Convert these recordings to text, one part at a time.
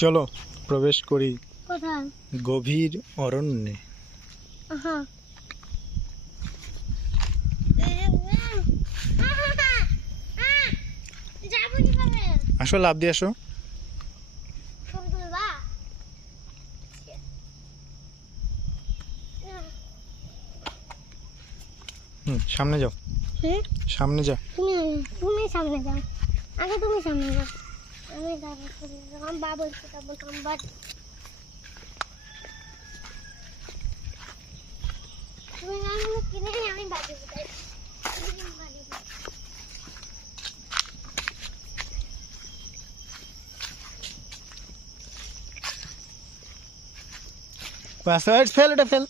চলো প্রবেশ করি কোথায়? গভীর অরণ্যে। আসো, লাভ দিয়ে আসো। সামনে যাও, সামনে যা। তুমি সামনে যাও, আগে তুমি সামনে যাও। আমি যাবো, বাবা যাবো বাট তুমি গানগুলো কিনে আমি বাড়ি যাই। পাসওয়ার্ড ফেল, এটা ফেল।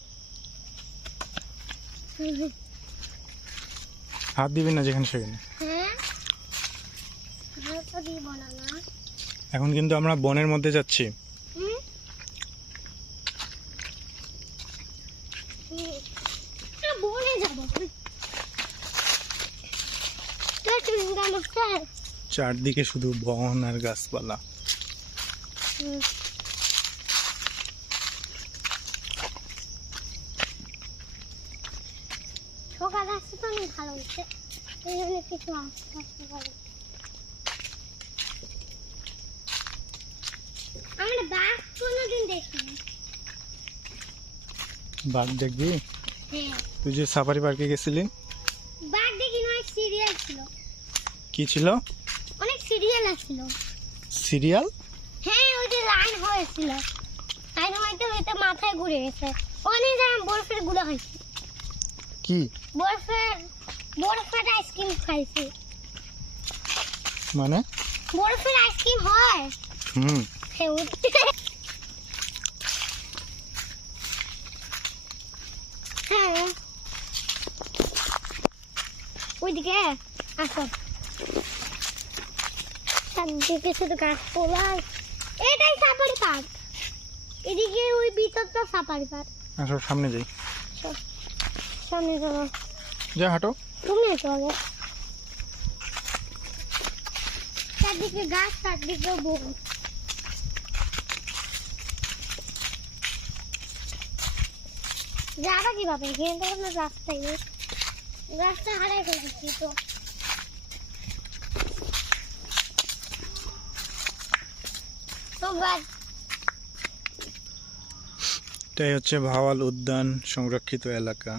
হাত দিবি না যেখানে সেখানে। হ্যাঁ, হাত তো দিব না। এখন কিন্তু আমরা বনের মধ্যে যাচ্ছি। বনে যাবো। চারদিকে শুধু বন আর গাছপালা। সকাল আসতে তো অনেক ভালো হচ্ছে, এই জন্য কিছু আসতে পারে। আমরা বাঘ কোনোদিন দেখিনি। বাঘ দেখবি? হ্যাঁ, তুই যে সাফারি পার্কে গেছিলি, বাঘ দেখি। অনেক সিরিয়াল ছিল। কি ছিল? অনেক সিরিয়াল ছিল। সিরিয়াল? হ্যাঁ, ওই যে লাইন হয়েছিল, লাইন হইতে হইতে মাথায় ঘুরে গেছে। অনেক জায়গায় বরফের গুঁড়া হয়েছে। কি বরফের আইসক্রিম খাইছি। মানে? বরফের আইসক্রিম হয়। হ্যাঁ, হ্যাঁ, ওইদিকে আসো। চারদিকে শুধু গাছপালা। এটাই সাফারি পার্ক। এদিকে ওই ভিতরটা সাফারি পার্ক। আসো সামনে যাই। সামনে যাবো। যা, হাঁটো। তুমি চলো। চারদিকে গাছ, চারদিকে বন। যাবা কিভাবে? এখানে তো কোনো রাস্তাই নেই। রাস্তা হারাই ফেলেছি তো। এটাই হচ্ছে ভাওয়াল উদ্যান সংরক্ষিত এলাকা।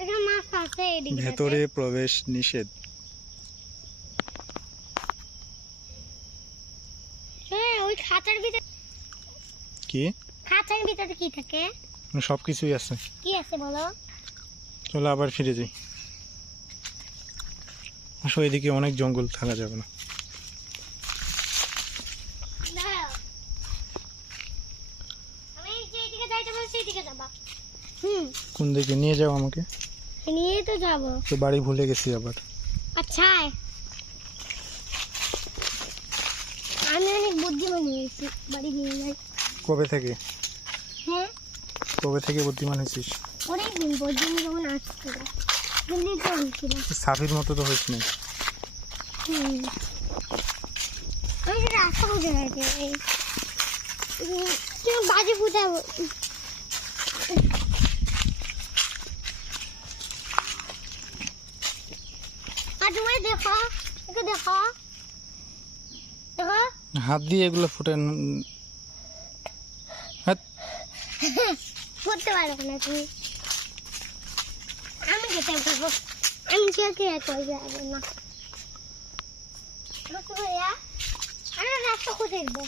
এখানে মাছ আছে, এদিকে ভেতরে প্রবেশ নিষেধ। হ্যাঁ, ওই খাঁচার ভিতরে কি? খাঁচার ভিতরে কি থাকে? সবকিছুই আছে। কি আছে বলো? চলো আবার ফিরে যাই। আসো, এদিকে অনেক জঙ্গল, থাকা যাবে না। কোন দিকে নিয়ে যাও আমাকে? নিয়ে তো যাবো। তো বাড়ি ভুলে গেছি আবার। আচ্ছা, আমি অনেক বুদ্ধিমান হয়েছি, বাড়ি নিয়ে যাই। কবে থেকে? হ্যাঁ, কবে থেকে বুদ্ধিমান হয়েছিস? অনেকদিন পর্যন্ত যখন আসছিল, দিল্লি তো হয়েছিল। সাফির মতো তো হয়েছ না। আমি সেটা রাস্তা খুঁজে গেছি। বাজি ফুটাবো। আর তুমি দেখো, দেখো দেখো, হাত দিয়ে এগুলো ফুটে করতে পারবো না তুমি। আমি খেতে পারবো, আমি কে করবে না। আমি রাস্তা খুঁজে দেবো।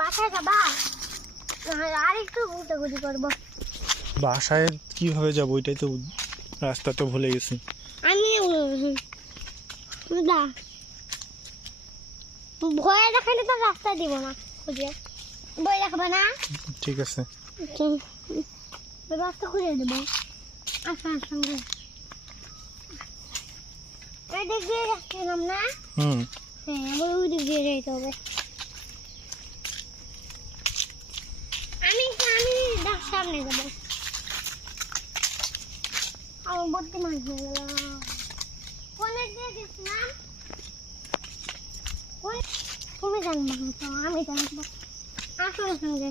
বাসায় যাবা? আর একটু ঘুরতে করবো। বাসায় কিভাবে যাবো? ওইটাই তো রাস্তা, তো ভুলে গেছি আমি। ভয় দেখালে তো রাস্তা দিব না, খুঁজে ভয় দেখাবো না। ঠিক আছে, রাস্তা খুঁজে দেবো। আসার সঙ্গে এদিক দিয়ে যাচ্ছিলাম না? হ্যাঁ, আবার ওই দিক দিয়ে যেতে হবে। আমি সামনে যাবো। আমি বুদ্ধিমান হয়ে গেলাম। কোন দিকে গেছিলাম? তুমি জানবো না তো, আমি জানবো। আসো সঙ্গে